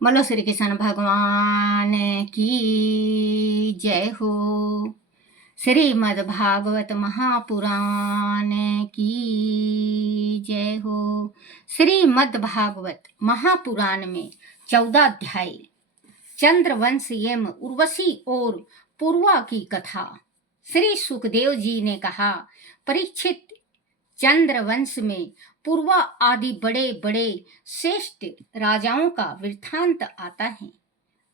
बोलो श्री कृष्ण भगवान की जय हो। श्रीमद् भागवत महापुराण की जय हो। श्रीमद् भागवत महापुराण में 14 अध्याय चंद्रवंश एवं उर्वशी और पूर्वा की कथा। श्री सुखदेव जी ने कहा, परीक्षित, चंद्रवंश में पूर्वा आदि बड़े बड़े श्रेष्ठ राजाओं का वृत्तांत आता है।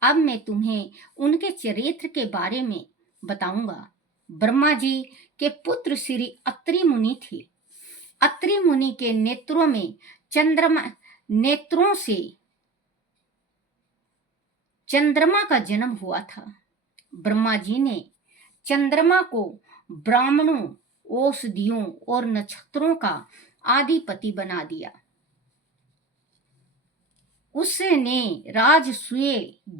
अब मैं तुम्हें उनके चरित्र के बारे में बताऊंगा। ब्रह्मा जी के पुत्र श्री अत्रि मुनि थे। अत्रि मुनि के नेत्रों में चंद्रमा का जन्म हुआ था। ब्रह्मा जी ने चंद्रमा को ब्राह्मणों, औषधियों और नक्षत्रों का आधिपति बना दिया। उसने राजसूय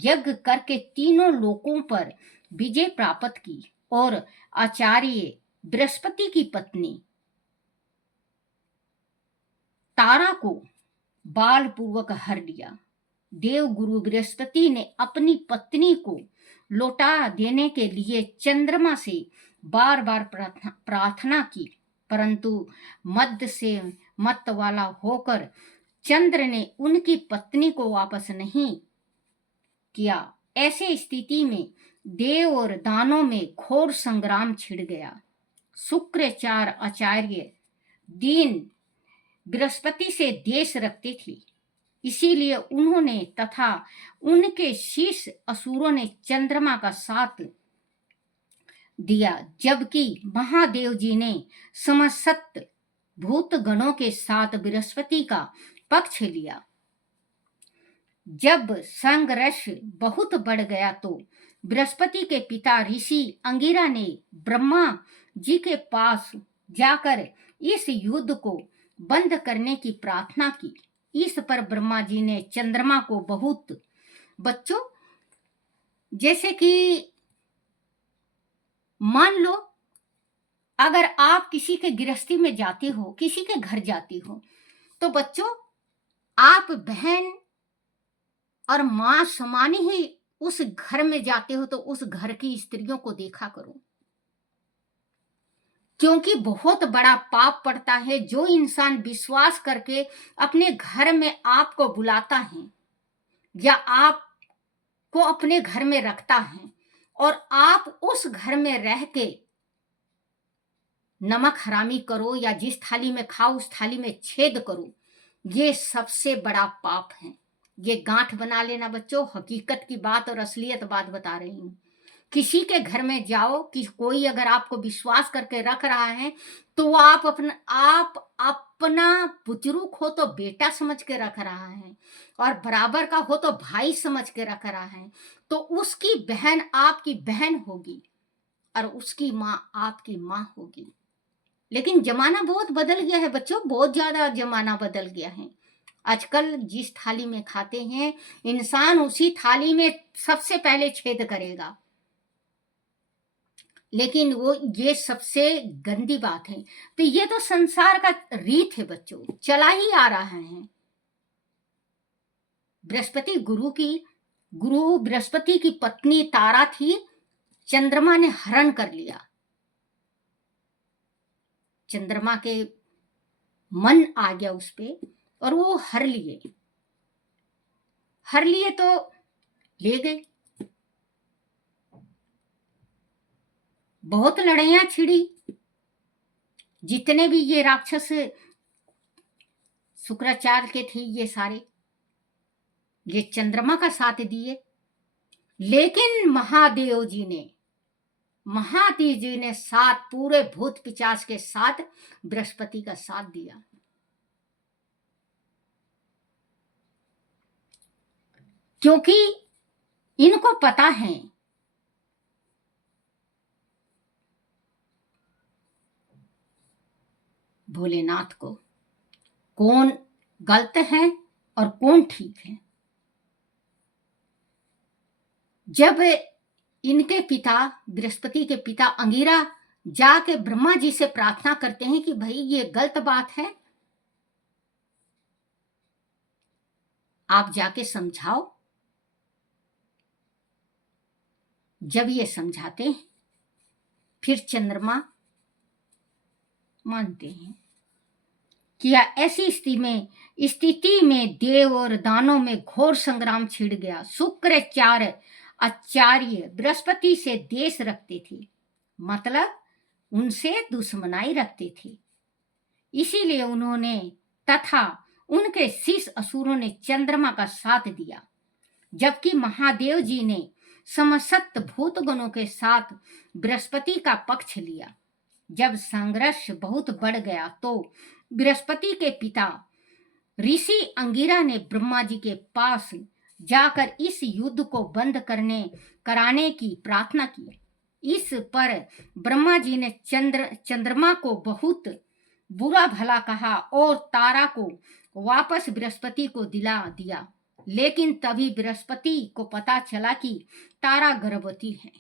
यज्ञ करके तीनों लोकों पर विजय प्राप्त की और आचार्य बृहस्पति की पत्नी तारा को बाल पूर्वक हर लिया। देव गुरु बृहस्पति ने अपनी पत्नी को लौटा देने के लिए चंद्रमा से बार बार प्रार्थना की, परंतु मद से मत वाला होकर चंद्र ने उनकी पत्नी को वापस नहीं किया। ऐसे स्थिति में देव और दानों में घोर संग्राम छिड़ गया। शुक्राचार्य आचार्य दीन बृहस्पति से देश रखते थे, इसीलिए उन्होंने तथा उनके शीर्ष असुरों ने चंद्रमा का साथ दिया, जबकि महादेव जी ने समस्त भूत गणों के साथ बृहस्पति का पक्ष लिया। जब संघर्ष बहुत बढ़ गया तो बृहस्पति के पिता ऋषि अंगिरा ने ब्रह्मा जी के पास जाकर इस युद्ध को बंद करने की प्रार्थना की। इस पर ब्रह्मा जी ने चंद्रमा को बहुत, बच्चों जैसे कि मान लो अगर आप किसी के गृहस्थी में जाते हो, किसी के घर जाती हो, तो बच्चों आप बहन और मां समान ही उस घर में जाते हो, तो उस घर की स्त्रियों को देखा करो, क्योंकि बहुत बड़ा पाप पड़ता है जो इंसान विश्वास करके अपने घर में आपको बुलाता है या आपको अपने घर में रखता है और आप उस घर में रह के नमक हरामी करो या जिस थाली में खाओ उस थाली में छेद करो, ये सबसे बड़ा पाप है। ये गांठ बना लेना बच्चों, हकीकत की बात और असलियत बात बता रही हूं। किसी के घर में जाओ कि कोई अगर आपको विश्वास करके रख रहा है तो आप अपना बुजुर्ग हो तो बेटा समझ के रख रहा है और बराबर का हो तो भाई समझ के रख रहा है, तो उसकी बहन आपकी बहन होगी और उसकी माँ आपकी माँ होगी। लेकिन जमाना बहुत बदल गया है बच्चों, बहुत ज्यादा जमाना बदल गया है। आजकल जिस थाली में खाते हैं इंसान उसी थाली में सबसे पहले छेद करेगा, लेकिन वो ये सबसे गंदी बात है। तो ये तो संसार का रीत है बच्चों, चला ही आ रहा है। गुरु बृहस्पति की पत्नी तारा थी, चंद्रमा ने हरण कर लिया। चंद्रमा के मन आ गया उस पे और वो हर लिए तो ले गए। बहुत लड़ाइयां छिड़ी, जितने भी ये राक्षस शुक्राचार्य के थे ये सारे ये चंद्रमा का साथ दिए, लेकिन महादेव जी ने साथ पूरे भूत पिशाच के साथ बृहस्पति का साथ दिया। क्योंकि इनको पता है भोलेनाथ को कौन गलत है और कौन ठीक है। जब इनके पिता बृहस्पति के पिता अंगिरा जाके ब्रह्मा जी से प्रार्थना करते हैं कि भाई ये गलत बात है, आप जाके समझाओ, जब ये समझाते हैं, फिर चंद्रमा मानते हैं कि ऐसी स्थिति में देव और दानों में घोर संग्राम छिड़ गया। शुक्राचार्य आचार्य बृहस्पति से देश रखते थे, मतलब उनसे दुश्मनाई रखते थे। इसीलिए उन्होंने तथा उनके शिष्य असुरों ने चंद्रमा का साथ दिया, जबकि महादेव जी ने समस्त भूतगणों के साथ बृहस्पति का पक्ष लिया। जब संघर्ष बहुत बढ़ गया तो बृहस्पति के पिता ऋषि अंगिरा ने ब्रह्मा जी के पास जाकर इस युद्ध को बंद कराने की प्रार्थना की। इस पर ब्रह्मा जी ने चंद्रमा को बहुत बुरा भला कहा और तारा को वापस बृहस्पति को दिला दिया। लेकिन तभी बृहस्पति को पता चला कि तारा गर्भवती है,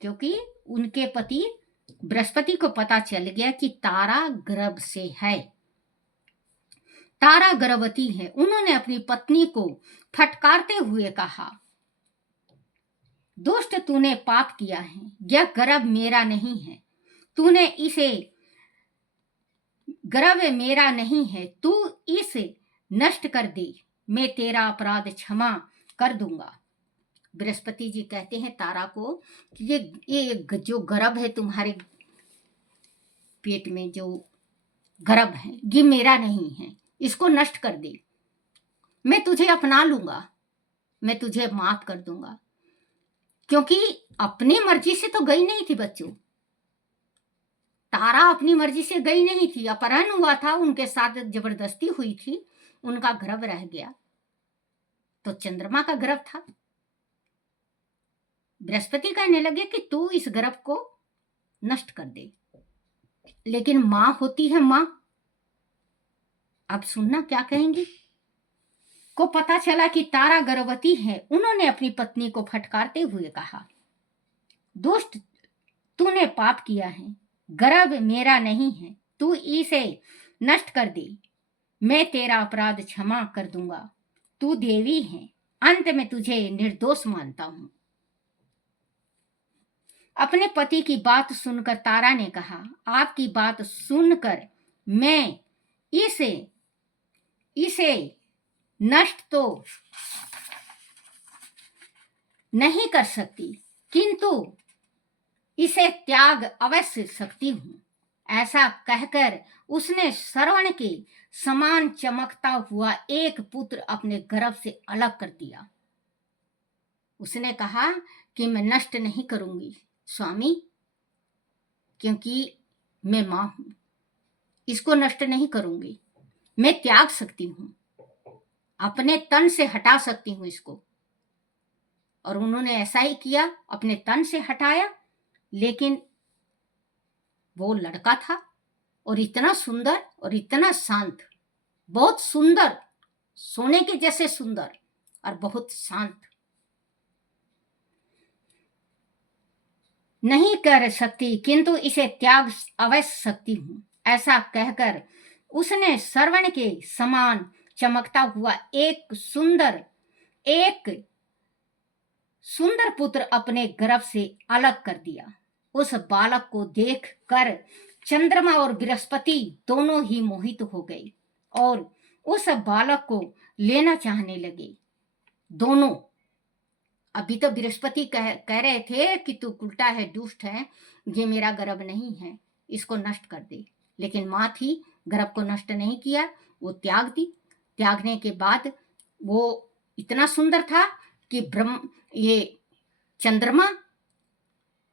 क्योंकि उनके पति बृहस्पति को पता चल गया कि तारा गर्भ से है, तारा गर्भवती है। उन्होंने अपनी पत्नी को फटकारते हुए कहा, दुष्ट, तूने पाप किया है, यह गर्भ मेरा नहीं है, तूने इसे गर्भ मेरा नहीं है, तू इसे नष्ट कर दे, मैं तेरा अपराध क्षमा कर दूंगा। बृहस्पति जी कहते हैं तारा को कि ये जो गर्भ है तुम्हारे पेट में, जो गर्भ है ये मेरा नहीं है, इसको नष्ट कर दे, मैं तुझे अपना लूंगा, मैं तुझे माफ कर दूंगा। क्योंकि अपनी मर्जी से तो गई नहीं थी बच्चों, तारा अपनी मर्जी से गई नहीं थी, अपहरण हुआ था, उनके साथ जबरदस्ती हुई थी, उनका गर्भ रह गया, तो चंद्रमा का गर्भ था। बृहस्पति कहने लगे कि तू इस गर्भ को नष्ट कर दे, लेकिन मां होती है मां। अब सुनना क्या कहेंगी। को पता चला कि तारा गर्भवती है। उन्होंने अपनी पत्नी को फटकारते हुए कहा, दुष्ट, तूने पाप किया है, गर्भ मेरा नहीं है, तू इसे नष्ट कर दे, मैं तेरा अपराध क्षमा कर दूंगा, तू देवी है, अंत में तुझे निर्दोष मानता हूं। अपने पति की बात सुनकर तारा ने कहा, आपकी बात सुनकर मैं इसे नष्ट तो नहीं कर सकती, किंतु इसे त्याग अवश्य सकती हूं। ऐसा कहकर उसने श्रवण के समान चमकता हुआ एक पुत्र अपने गर्भ से अलग कर दिया। उसने कहा कि मैं नष्ट नहीं करूंगी स्वामी, क्योंकि मैं मां हूं, इसको नष्ट नहीं करूंगी, मैं त्याग सकती हूं, अपने तन से हटा सकती हूं इसको। और उन्होंने ऐसा ही किया, अपने तन से हटाया। लेकिन वो लड़का था और इतना सुंदर और इतना शांत, बहुत सुंदर, सोने के जैसे सुंदर और बहुत शांत। नहीं कर सकती, किंतु इसे त्याग अवश्य सकती हूं। ऐसा कहकर उसने श्रवण के समान चमकता हुआ एक सुंदर पुत्र अपने गर्भ से अलग कर दिया। उस बालक को देखकर चंद्रमा और बृहस्पति दोनों ही मोहित हो गए और उस बालक को लेना चाहने लगे। दोनों, अभी तो बृहस्पति कह रहे थे कि तू उल्टा है, दुष्ट है, ये मेरा गर्भ नहीं है, इसको नष्ट कर दे। लेकिन मां थी, गर्भ को नष्ट नहीं किया, वो त्याग दी। त्यागने के बाद वो इतना सुंदर था कि ये चंद्रमा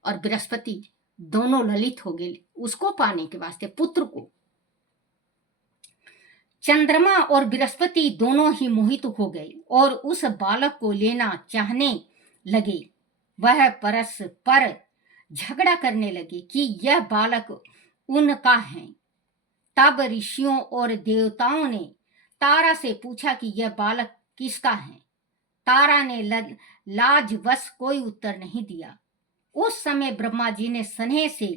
और बृहस्पति दोनों ललित हो गए उसको पाने के वास्ते, पुत्र को। चंद्रमा और बृहस्पति दोनों ही मोहित हो गए और उस बालक को लेना चाहने लगे। वह परस्पर झगड़ा करने लगे कि यह बालक उनका है। तब ऋषियों और देवताओं ने तारा से पूछा कि यह बालक किसका है। तारा ने लाजवश कोई उत्तर नहीं दिया। उस समय ब्रह्मा जी ने स्नेह से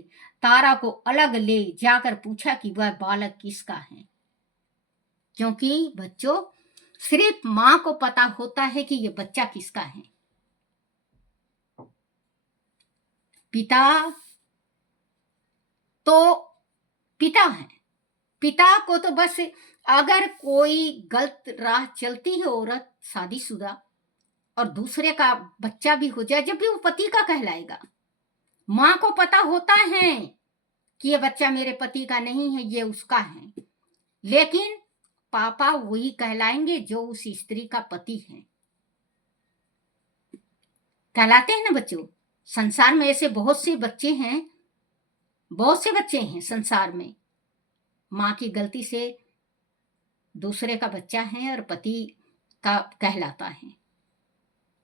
तारा को अलग ले जाकर पूछा कि वह बालक किसका है, क्योंकि बच्चों सिर्फ मां को पता होता है कि यह बच्चा किसका है। पिता तो पिता है, पिता को तो बस अगर कोई गलत राह चलती है औरत शादीशुदा और दूसरे का बच्चा भी हो जाए, जब भी वो पति का कहलाएगा। माँ को पता होता है कि ये बच्चा मेरे पति का नहीं है, ये उसका है, लेकिन पापा वही कहलाएंगे जो उस स्त्री का पति है, कहलाते हैं ना बच्चों। संसार में ऐसे बहुत से बच्चे हैं, बहुत से बच्चे हैं संसार में, माँ की गलती से दूसरे का बच्चा है और पति का कहलाता है,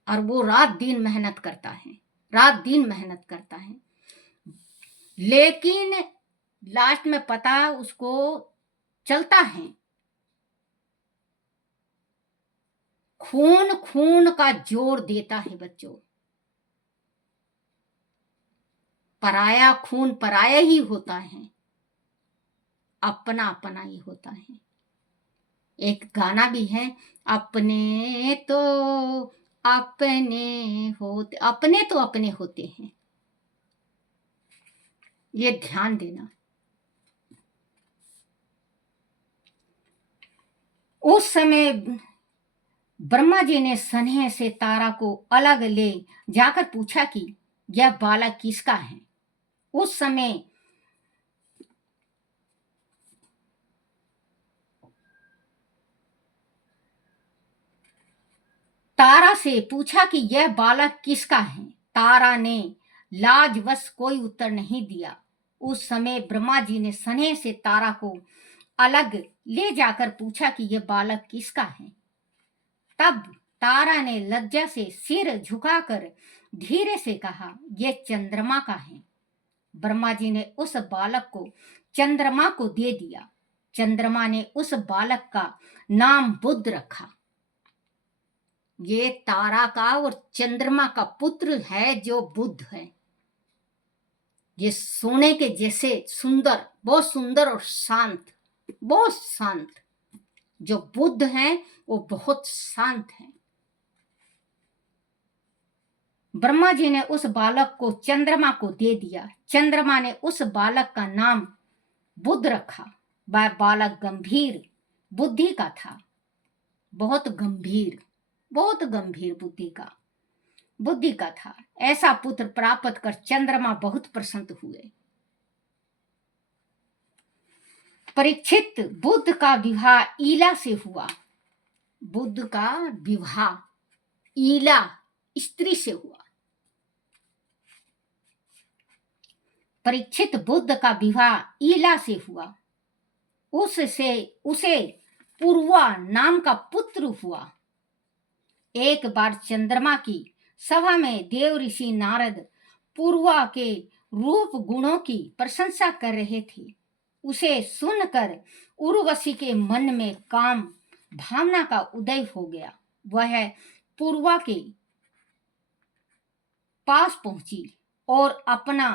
और वो रात दिन मेहनत करता है, रात दिन मेहनत करता है, लेकिन लास्ट में पता उसको चलता है। खून खून का जोर देता है बच्चों, पराया खून पराया ही होता है, अपना अपना ही होता है। एक गाना भी है, अपने तो अपने होते हैं, ये ध्यान देना। उस समय ब्रह्मा जी ने स्नेह से तारा को अलग ले जाकर पूछा कि यह बालक किसका है। उस समय तारा से पूछा कि यह बालक किसका है। तारा ने लाजवश कोई उत्तर नहीं दिया। उस समय ब्रह्मा जी ने स्नेह से तारा को अलग ले जाकर पूछा कि यह बालक किसका है। तब तारा ने लज्जा से सिर झुकाकर धीरे से कहा, यह चंद्रमा का है। ब्रह्मा जी ने उस बालक को चंद्रमा को दे दिया। चंद्रमा ने उस बालक का नाम बुध रखा। ये तारा का और चंद्रमा का पुत्र है जो बुध है। ये सोने के जैसे सुंदर, बहुत सुंदर और शांत, बहुत शांत। जो बुध है वो बहुत शांत है। ब्रह्मा जी ने उस बालक को चंद्रमा को दे दिया। चंद्रमा ने उस बालक का नाम बुध रखा। वह बालक गंभीर बुद्धि का था, बहुत गंभीर बुद्धि का था। ऐसा पुत्र प्राप्त कर चंद्रमा बहुत प्रसन्न हुए। परीक्षित, बुध का विवाह ईला से हुआ। बुध का विवाह ईला स्त्री से हुआ। परीक्षित, बुध का विवाह ईला से हुआ। उसे पूर्वा नाम का पुत्र हुआ। एक बार चंद्रमा की सभा में देव ऋषि नारद पूर्वा के रूप गुणों की प्रशंसा कर रहे थे। उसे सुनकर उर्वशी के मन में काम भावना का उदय हो गया। वह पूर्वा के पास पहुंची और अपना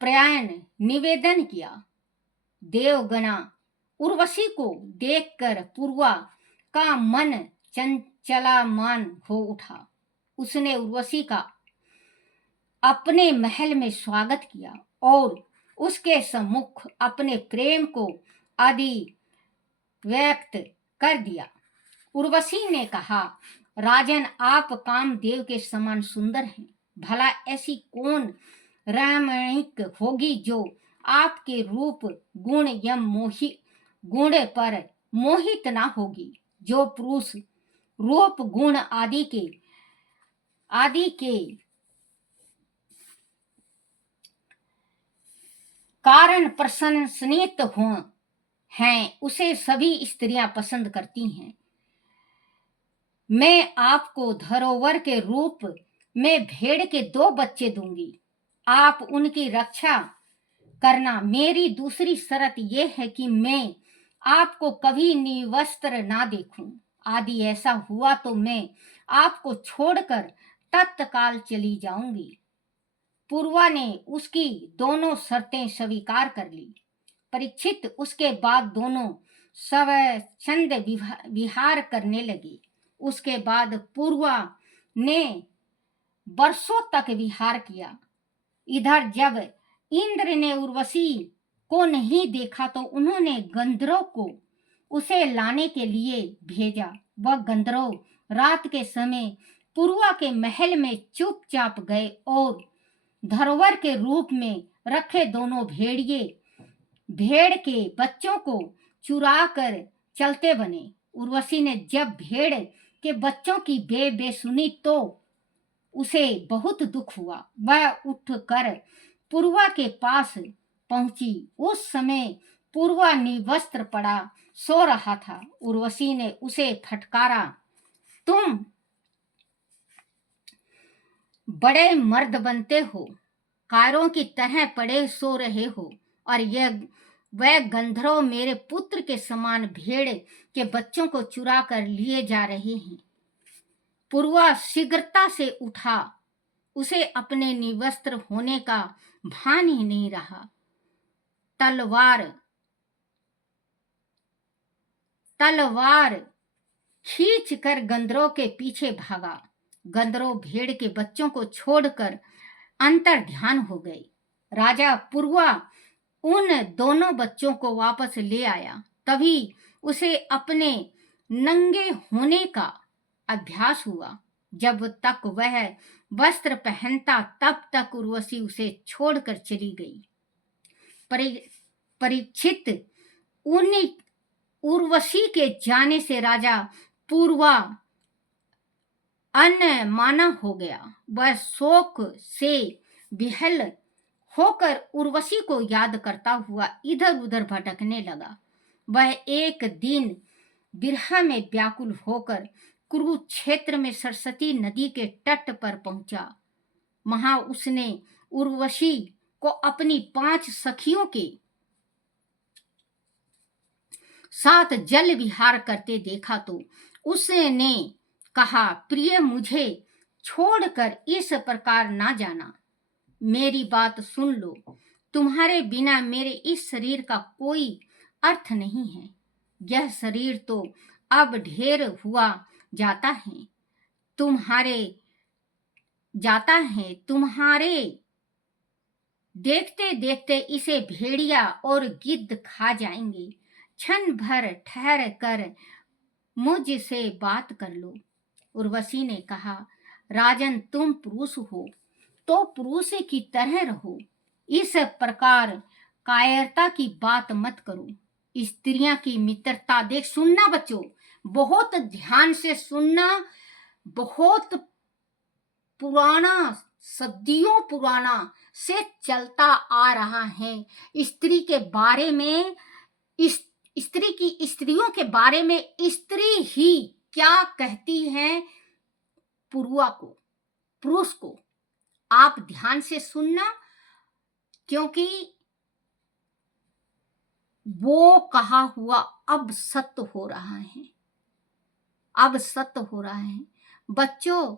प्रयाण निवेदन किया। देवगणा उर्वशी को देखकर पूर्वा का मन चंचलामान हो उठा। उसने उर्वशी का अपने महल में स्वागत किया और उसके सम्मुख अपने प्रेम को आदि व्यक्त कर दिया। उर्वशी ने कहा, राजन, आप कामदेव के समान सुंदर हैं। भला ऐसी कौन रमणीक होगी जो आपके रूप गुण गुण पर मोहित ना होगी। जो पुरुष रूप गुण आदि के कारण प्रशंसित हैं, उसे सभी स्त्रियां पसंद करती हैं। मैं आपको धरोवर के रूप में भेड़ के 2 बच्चे दूंगी। आप उनकी रक्षा करना। मेरी दूसरी शर्त यह है कि मैं आपको कभी निवस्त्र ना देखूं। आदि ऐसा हुआ तो मैं आपको छोड़कर तत्काल चली जाऊंगी। पूर्वा ने उसकी दोनों शर्तें स्वीकार कर ली। परीक्षित, उसके बाद दोनों स्वच्छंद विहार करने लगे। उसके बाद पूर्वा ने वर्षों तक विहार किया। इधर जब इंद्र ने उर्वशी को नहीं देखा तो उन्होंने गंधर्व को उसे लाने के लिए भेजा। वह गंधर्व रात के समय पूर्वा के महल में चुपचाप गए और धरोहर के रूप में रखे दोनों भेड़िए भेड़ के बच्चों को चुरा कर चलते बने। उर्वशी ने जब भेड़ के बच्चों की बे सुनी तो उसे बहुत दुख हुआ। वह उठकर पूर्वा के पास पहुंची। उस समय पूर्वा निवस्त्र पड़ा सो रहा था। उर्वशी ने उसे फटकारा, तुम बड़े मर्द बनते हो, कायरों की तरह पड़े सो रहे हो और वह गंधर्व मेरे पुत्र के समान भेड़ के बच्चों को चुरा कर लिए जा रहे हैं। पूर्वा शीघ्रता से उठा। उसे अपने निवस्त्र होने का भान ही नहीं रहा। तलवार खींच कर गंधर्व के पीछे भागा। गंधर्व भेड़ के बच्चों को छोड़कर अंतर ध्यान हो गए। राजा पूर्वा उन दोनों बच्चों को वापस ले आया। तभी उसे अपने नंगे होने का अभ्यास हुआ। जब तक वह वस्त्र पहनता तब तक उर्वशी उसे छोड़कर चली गई। परीक्षित उर्वशी के जाने से राजा पूर्वा अनमाना हो गया। वह शोक से विह्वल होकर उर्वशी को याद करता हुआ इधर उधर भटकने लगा। वह एक दिन विरह में व्याकुल होकर कुरुक्षेत्र में सरस्वती नदी के तट पर पहुंचा। वहां उसने उर्वशी को अपनी 5 सखियों के साथ जल विहार करते देखा तो उसने कहा, प्रिय, मुझे छोड़कर इस प्रकार ना जाना। मेरी बात सुन लो। तुम्हारे बिना मेरे इस शरीर का कोई अर्थ नहीं है। यह शरीर तो अब ढेर हुआ जाता है। तुम्हारे देखते देखते इसे भेड़िया और गिद्ध खा जाएंगे। क्षण भर ठहर कर मुझसे बात कर लो। उर्वशी ने कहा, राजन, तुम पुरुष हो तो पुरुष की तरह रहो। इस प्रकार कायरता की बात मत करो। स्त्रियां की मित्रता देख, सुनना बच्चों, बहुत ध्यान से सुनना। बहुत पुराना, सदियों पुराना से चलता आ रहा है। स्त्री के बारे में, स्त्रियों के बारे में स्त्री ही क्या कहती है पूर्वा को, पुरुष को। आप ध्यान से सुनना, क्योंकि वो कहा हुआ अब सत्य हो रहा है। अब सत्य हो रहा है। बच्चों,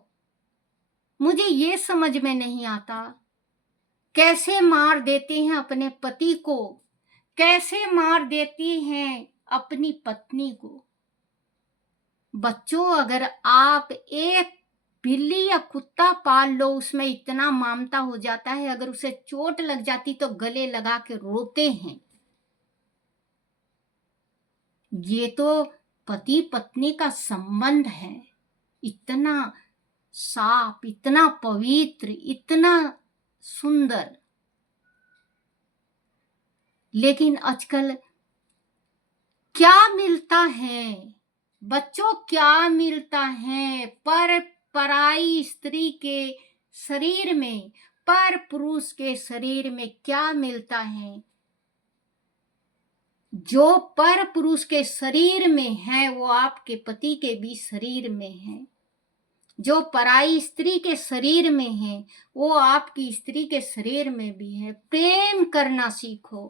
मुझे ये समझ में नहीं आता, कैसे मार देते हैं अपने पति को, कैसे मार देती हैं अपनी पत्नी को। बच्चों, अगर आप एक बिल्ली या कुत्ता पाल लो, उसमें इतना ममता हो जाता है, अगर उसे चोट लग जाती तो गले लगा के रोते हैं। ये तो पति पत्नी का संबंध है, इतना साफ, इतना पवित्र, इतना सुंदर। लेकिन आजकल क्या मिलता है बच्चों, क्या मिलता है पराई स्त्री के शरीर में, पर पुरुष के शरीर में क्या मिलता है? जो पर पुरुष के शरीर में है वो आपके पति के भी शरीर में है। जो पराई स्त्री के शरीर में है वो आपकी स्त्री के शरीर में भी है। प्रेम करना सीखो,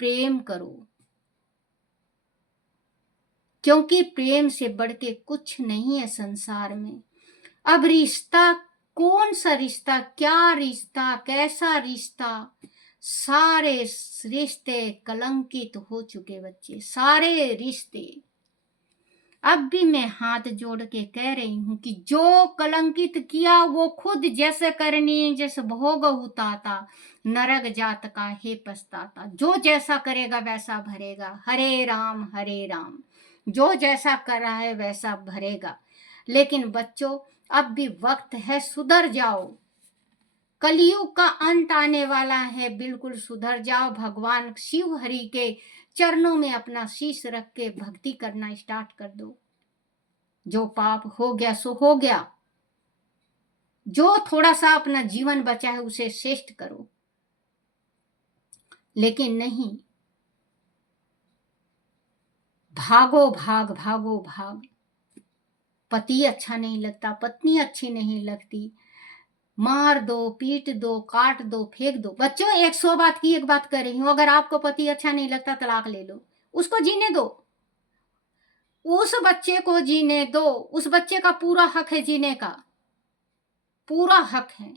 प्रेम करो, क्योंकि प्रेम से बढ़ के कुछ नहीं है संसार में। अब रिश्ता, कौन सा रिश्ता, क्या रिश्ता, कैसा रिश्ता, सारे रिश्ते कलंकित हो चुके बच्चे, सारे रिश्ते। अब भी मैं हाथ जोड़ के कह रही हूं कि जो कलंकित किया वो खुद जैसे करनी जैसे भोग हुताता, नरक जात का हे पछताता। जो जैसा करेगा वैसा भरेगा, हरे राम हरे राम। जो जैसा कर रहा है वैसा भरेगा। लेकिन बच्चों, अब भी वक्त है, सुधर जाओ। कलयुग का अंत आने वाला है, बिल्कुल सुधर जाओ। भगवान शिव हरि के चरणों में अपना शीश रख के भक्ति करना स्टार्ट कर दो। जो पाप हो गया सो हो गया। जो थोड़ा सा अपना जीवन बचा है उसे श्रेष्ठ करो। लेकिन नहीं, भागो भाग भागो भाग। पति अच्छा नहीं लगता, पत्नी अच्छी नहीं लगती, मार दो, पीट दो, काट दो, फेंक दो। बच्चों, 100 बात की एक बात कर रही हूं। अगर आपको पति अच्छा नहीं लगता, तलाक ले लो, उसको जीने दो। उस बच्चे को जीने दो। उस बच्चे का पूरा हक है जीने का, पूरा हक है।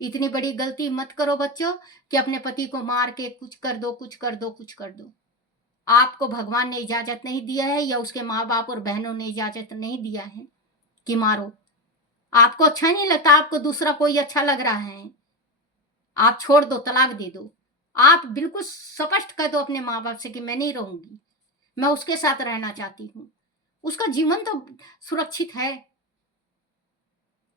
इतनी बड़ी गलती मत करो बच्चों कि अपने पति को मार के कुछ कर दो, कुछ कर दो, कुछ कर दो। आपको भगवान ने इजाजत नहीं दिया है, या उसके माँ बाप और बहनों ने इजाजत नहीं दिया है कि मारो। आपको अच्छा नहीं लगता, आपको दूसरा कोई अच्छा लग रहा है, आप छोड़ दो, तलाक दे दो। आप बिल्कुल स्पष्ट कर दो अपने माँ बाप से कि मैं नहीं रहूंगी, मैं उसके साथ रहना चाहती हूँ। उसका जीवन तो सुरक्षित है।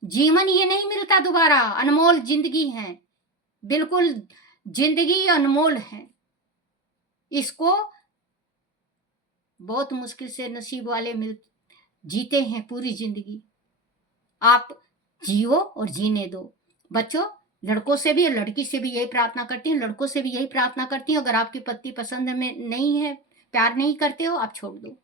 जीवन ये नहीं मिलता दोबारा, अनमोल जिंदगी है, बिल्कुल जिंदगी अनमोल है। इसको बहुत मुश्किल से नसीब वाले जीते हैं पूरी जिंदगी। आप जियो और जीने दो। बच्चों, लड़कों से भी, लड़की से भी यही प्रार्थना करती हूँ, लड़कों से भी यही प्रार्थना करती हूँ। अगर आपकी पति पसंद में नहीं है, प्यार नहीं करते हो, आप छोड़ दो।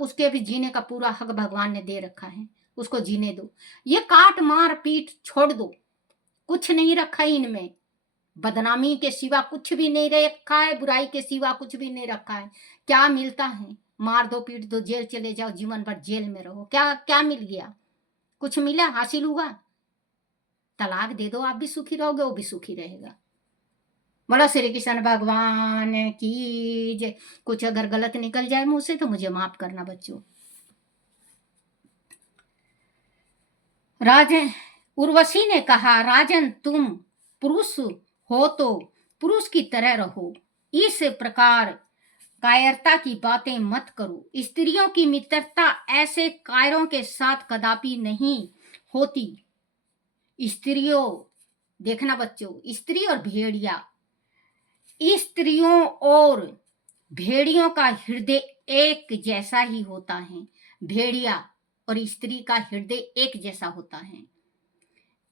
उसके भी जीने का पूरा हक भगवान ने दे रखा है, उसको जीने दो। ये काट मार पीट छोड़ दो, कुछ नहीं रखा इनमें। बदनामी के सिवा कुछ भी नहीं रखा है, बुराई के सिवा कुछ भी नहीं रखा है। क्या मिलता है? मार दो, पीट दो, जेल चले जाओ, जीवन भर जेल में रहो। क्या क्या मिल गया? कुछ मिला, हासिल हुआ? तलाक दे दो, आप भी सुखी रहोगे, वो भी सुखी रहेगा। बोलो श्री कृष्ण भगवान की जय। कुछ अगर गलत निकल जाए मुंह से तो मुझे माफ करना बच्चों। राजन उर्वशी ने कहा, राजन तुम पुरुष हो तो पुरुष की तरह रहो, इस प्रकार कायरता की बातें मत करो। स्त्रियों की मित्रता ऐसे कायरों के साथ कदापि नहीं होती। स्त्रियों, देखना बच्चों, स्त्री और भेड़िया, स्त्रियों और भेड़ियों का हृदय एक जैसा ही होता है। भेड़िया और स्त्री का हृदय एक जैसा होता है,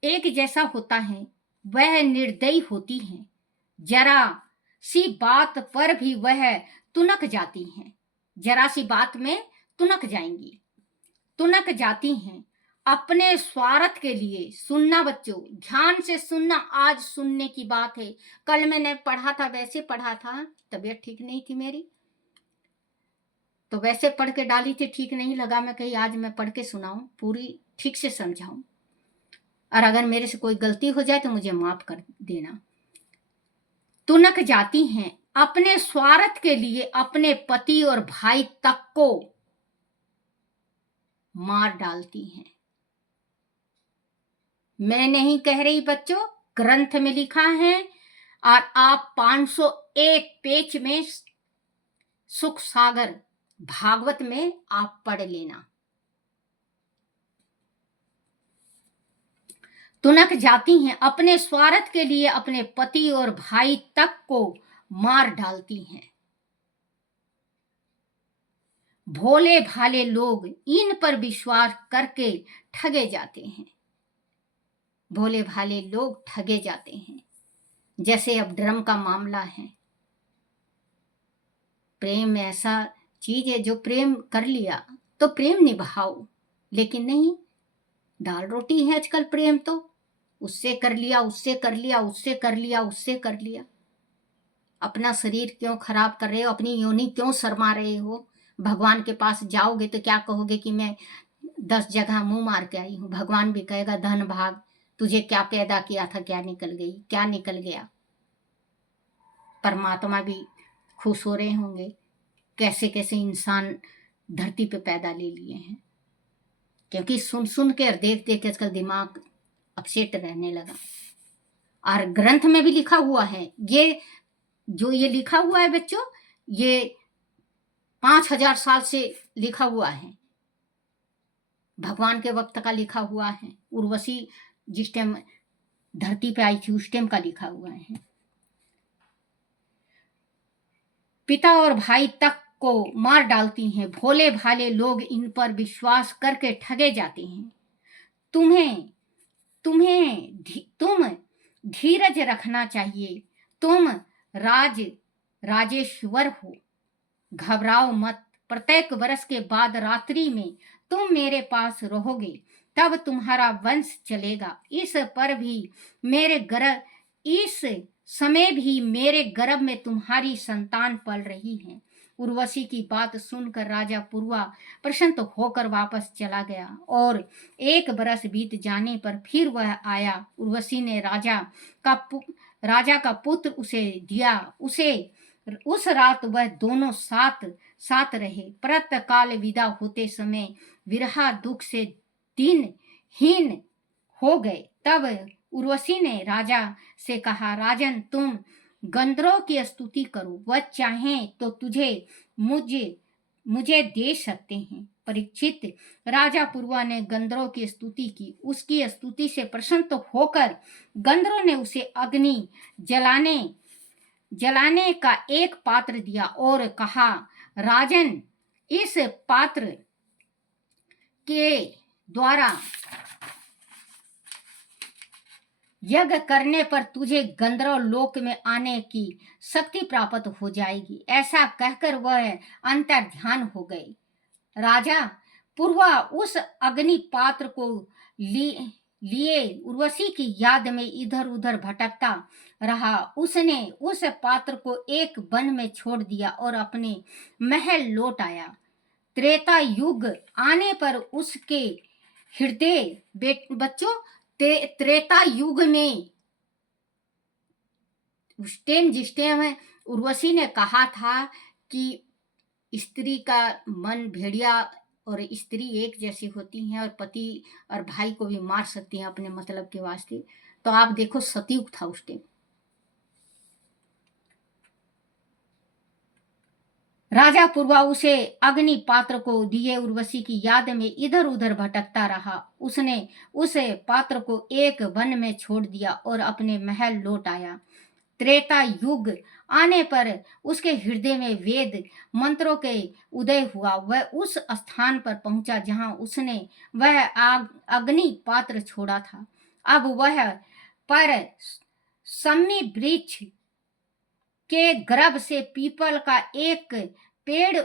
एक जैसा होता है। वह निर्दयी होती है, जरा सी बात पर भी वह तुनक जाती हैं। जरा सी बात में तुनक जाएंगी, तुनक जाती हैं अपने स्वार्थ के लिए। सुनना बच्चों, ध्यान से सुनना, आज सुनने की बात है। कल मैंने पढ़ा था, वैसे पढ़ा था, तबीयत ठीक नहीं थी मेरी, तो वैसे पढ़ के डाली थी, ठीक नहीं लगा। मैं कही आज मैं पढ़ के सुनाऊं, पूरी ठीक से समझाऊं, और अगर मेरे से कोई गलती हो जाए तो मुझे माफ कर देना। तुनक जाती हैं अपने स्वार्थ के लिए, अपने पति और भाई तक को मार डालती हैं। मैं नहीं कह रही बच्चों, ग्रंथ में लिखा है, और आप 501 पेज में सुख सागर भागवत में आप पढ़ लेना। तुनक जाती हैं अपने स्वार्थ के लिए, अपने पति और भाई तक को मार डालती हैं। भोले भाले लोग इन पर विश्वास करके ठगे जाते हैं। भोले भाले लोग ठगे जाते हैं। जैसे अब ड्रम का मामला है, प्रेम ऐसा चीज है, जो प्रेम कर लिया तो प्रेम निभाओ, लेकिन नहीं, दाल रोटी है आजकल प्रेम। तो उससे कर लिया, उससे कर लिया, उससे कर लिया, उससे कर लिया। अपना शरीर क्यों खराब कर रहे हो? अपनी योनि क्यों शर्मा रहे हो? भगवान के पास जाओगे तो क्या कहोगे कि मैं 10 जगह मुंह मार के आई हूं। भगवान भी कहेगा, धन भाग, तुझे क्या पैदा किया था, क्या निकल गई, क्या निकल गया। परमात्मा भी खुश हो रहे होंगे, कैसे कैसे इंसान धरती पे पैदा ले लिए हैं, क्योंकि सुन सुन के और देख देख के आजकल दिमाग अपसेट रहने लगा। और ग्रंथ में भी लिखा हुआ है, ये जो ये लिखा हुआ है बच्चों, ये 5000 साल से लिखा हुआ है, भगवान के वक्त का लिखा हुआ है। उर्वशी जिस टाइम धरती पे आई थी उस टाइम का लिखा हुआ है। पिता और भाई तक को मार डालती हैं, भोले भाले लोग इन पर विश्वास करके ठगे जाते हैं। तुम धीरज रखना चाहिए, तुम राजेश्वर हो, घबराओ मत। प्रत्येक वर्ष के बाद रात्रि में तुम मेरे पास रहोगे, तब तुम्हारा वंश चलेगा। इस समय भी मेरे गर्भ में तुम्हारी संतान पल रही है। उर्वशी की बात सुनकर राजा पुरवा प्रसन्न होकर वापस चला गया और 1 बरस बीत जाने पर फिर वह आया। उर्वशी ने राजा का पुत्र उसे दिया। उस रात वह दोनों साथ रहे। प्रातःकाल विदा होते समय विरहा दुख से दिनहीन हो गए। तब उर्वशी ने राजा से कहा, राजन, तुम गंधर्वों की स्तुति करो, वह चाहें तो तुझे मुझे दे सकते हैं। परीक्षित, राजा पुरवा ने गंधर्वों की स्तुति की। उसकी स्तुति से प्रसन्न होकर गंधर्वों ने उसे अग्नि जलाने का एक पात्र दिया और कहा, राजन, इस पात्र के द्वारा यज्ञ करने पर तुझे गंधर्व लोक में आने की शक्ति प्राप्त हो जाएगी। ऐसा कहकर वह अंतर ध्यान हो गए। राजा पुरवा उस अग्नि पात्र को लिए उर्वशी की याद में इधर उधर भटकता रहा। उसने उस पात्र को एक वन में छोड़ दिया और अपने महल लौट आया। त्रेता युग आने पर उसके हृदय बच्चों, त्रेता युग में जिस टाइम उर्वशी ने कहा था कि स्त्री का मन भेड़िया और स्त्री एक जैसी होती हैं और पति और भाई को भी मार सकती हैं अपने मतलब के वास्ते, तो आप देखो सतयुग था उस टाइम। राजा पुरवा उसे अग्नि पात्र को दिए उर्वशी की याद में इधर उधर भटकता रहा। उसने उस पात्र को एक वन में छोड़ दिया और अपने महल लौट आया। त्रेता युग आने पर उसके हृदय में वेद मंत्रों के उदय हुआ। वह उस स्थान पर पहुंचा जहां उसने वह अग्नि पात्र छोड़ा था। अब वह पर सम्मी वृक्ष के गर्भ से पीपल का एक पेड़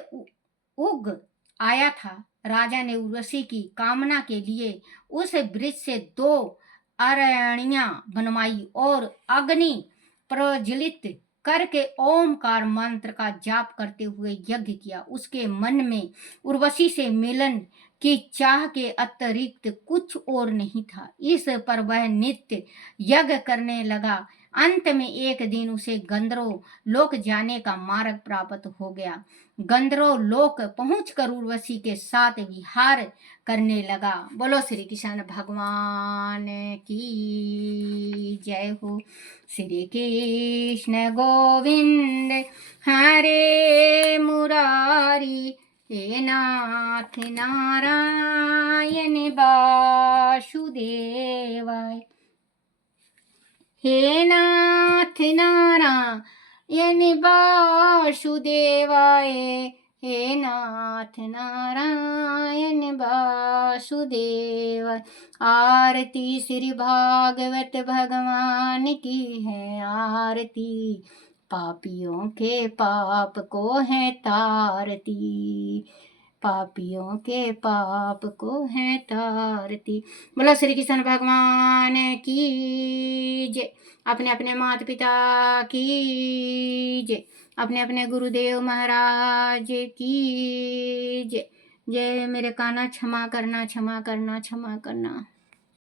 उग आया था। राजा ने उर्वशी की कामना के लिए उस वृक्ष से 2 अरणियां बनवाई और अग्नि प्रज्वलित करके ओमकार मंत्र का जाप करते हुए यज्ञ किया। उसके मन में उर्वशी से मिलन की चाह के अतिरिक्त कुछ और नहीं था। इस पर वह नित्य यज्ञ करने लगा। अंत में एक दिन उसे गंधर्व लोक जाने का मार्ग प्राप्त हो गया। गंधर्व लोक पहुंचकर उर्वशी के साथ विहार करने लगा। बोलो श्री कृष्ण भगवान की जय हो। श्री कृष्ण गोविंद हरे मुरारी, हे नाथ नारायण वासुदेवाय, हे नाथ नारायण वासुदेवाय, हे नाथ नारायण वासुदेवाय। आरती श्री भागवत भगवान की है, आरती पापियों के पाप को है तारती, पापियों के पाप को है तारती। बोलो श्री कृष्ण भगवान की जय। अपने अपने माता पिता की जय, अपने अपने गुरुदेव महाराज की जय। जय मेरे कान्हा, क्षमा करना क्षमा करना क्षमा करना।